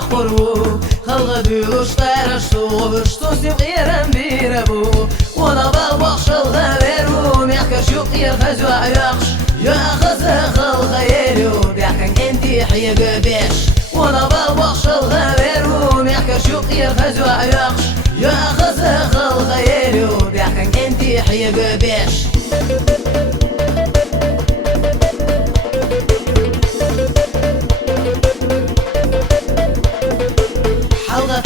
خورو خلق دوش ترشتو شتوسي غيرم بيربو وانا بوخش الغيرو ميحكا شو غير خزو عيقش يا خزا خلق غيرو بيحكا انتي حي قبيش وانا بوخش الغيرو ميحكا شو غير خزو عيقش يا خزا خلق غيرو بيحكا انتي حي قبيش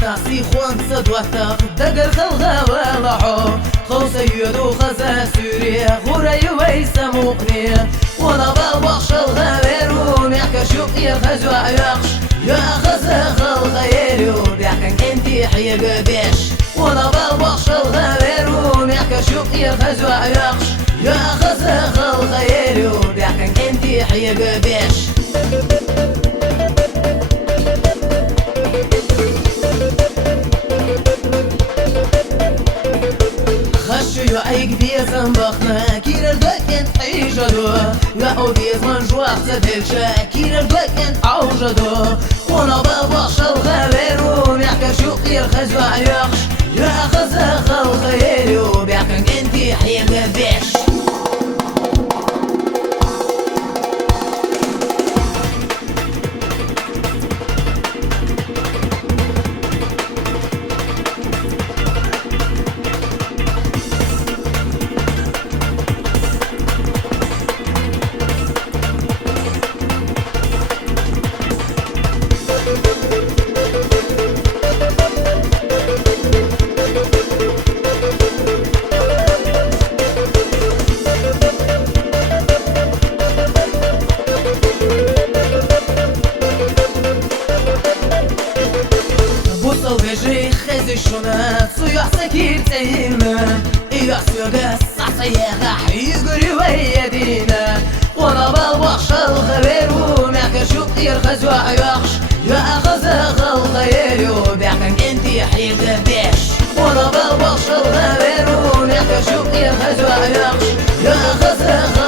تعصي خوان صدوة دقر خلغة ولحو خو سيدو خزا سوريا غوري ويسا مقني وانا بوخش الغيرو ميحكا شوقي خزو عيقش يا خزا خلغيرو بيحكا انتي حي قبيش وانا بوخش الغيرو ميحكا شوقي خزو عيقش يا خزا خلغيرو بيحكا انتي حي قبيش يا عيق بيزن بخنا كير البكن عيجدو يا عوديز من جواح تدلشا كير البكن عوجدو وانا ببخش الغيرو بيحكا شوقي الخزو عيقش يا خزا خلغيرو بيحكا انتي حي قبيش وجهي خزي شونا صيح سكير تهيما إيا سيوغا صعصيها حيقري ويدينا وانا بوخش الغيرو معك شوقي الخزو عيقش يا أخزا الغيرو بيحكا انتي حي قبيش وانا بوخش الغيرو معك شوقي الخزو عيقش يا أخزا